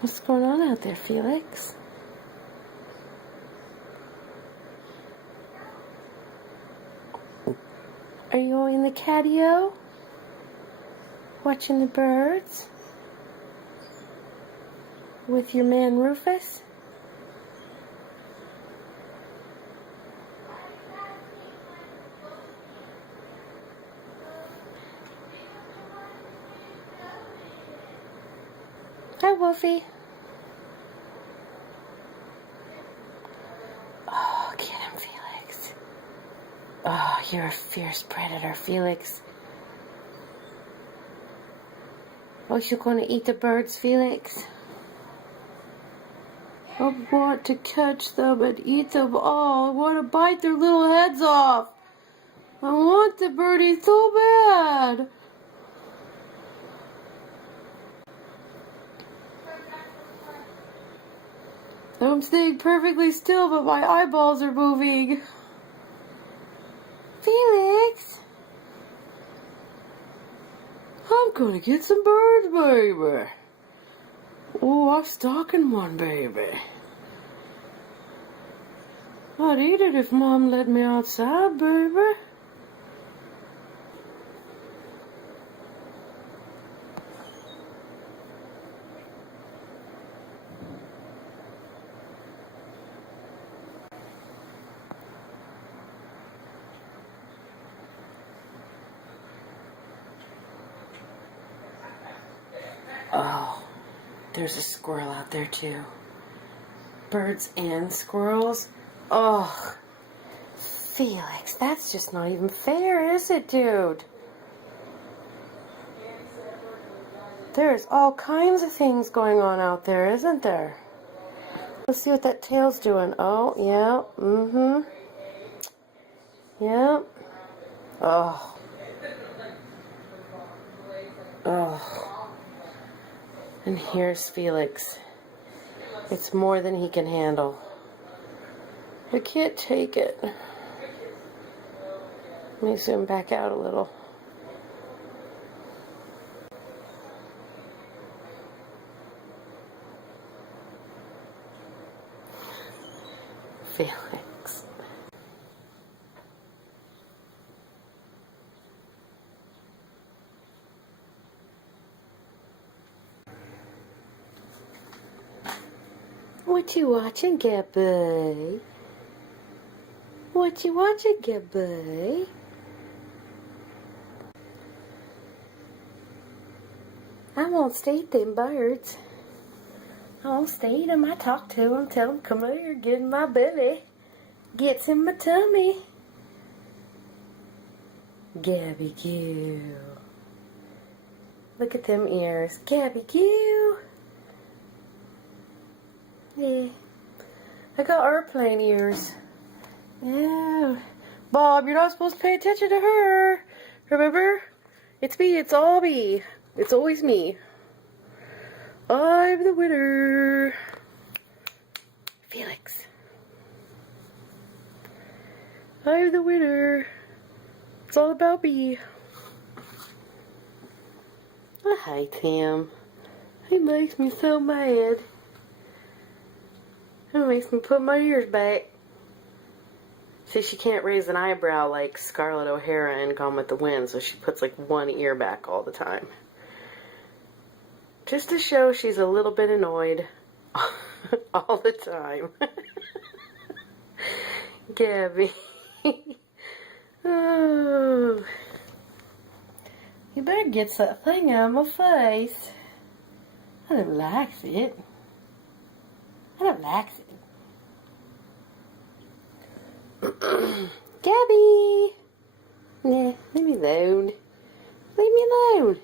What's going on out there, Felix? Are you in the catio? Watching the birds? With your man Rufus? Hi, Wolfie. Oh, get him, Felix. Oh, you're a fierce predator, Felix. Oh, you're going to eat the birds, Felix? I want to catch them and eat them all. I want to bite their little heads off. I want the birdie so bad. I'm staying perfectly still, but my eyeballs are moving. Felix! I'm gonna get some birds, baby. Oh, I'm stalking one, baby. I'd eat it if Mom let me outside, baby. Oh, there's a squirrel out there too. Birds and squirrels? Oh, Felix, that's just not even fair, is it, dude? There's all kinds of things going on out there, isn't there? Let's see what that tail's doing. Oh, yeah, Yep. Oh. Oh. And here's Felix. It's more than he can handle. I can't take it. Let me zoom back out a little. Felix. What you watching, Gabby? What you watching, Gabby? I won't stay them birds. I won't stay them. I talk to them, tell them, come here, get in my belly. Gets in my tummy. Gabby Q. Look at them ears. Gabby Q. Yeah. I got airplane ears. Yeah. Bob, you're not supposed to pay attention to her. Remember? It's me. It's all me. It's always me. I'm the winner. Felix. I'm the winner. It's all about me. I hate him. He makes me so mad. It makes me put my ears back. See, she can't raise an eyebrow like Scarlett O'Hara in Gone with the Wind, so she puts like one ear back all the time. Just to show she's a little bit annoyed all the time. Gabby. Oh. You better get that thing out of my face. I don't like it. I don't like it. Gabby! Nah, leave me alone. Leave me alone.